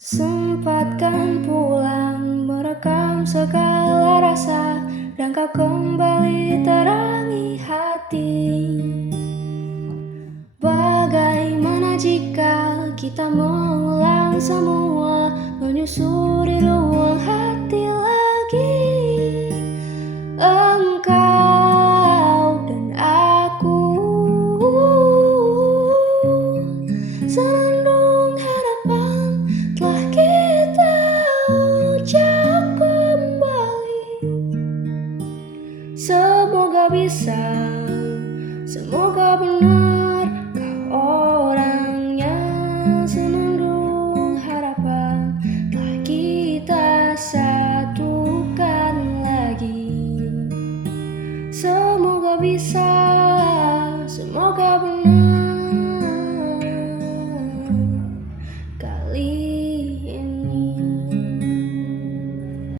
Sempatkan pulang merekam segala rasa dan kau kembali terangi hati. Bagaimana jika kita mengulang semua, menyusuri ruang hati lagi? Engkau dan aku senandung harapan telah kita ucap kembali. Semoga bisa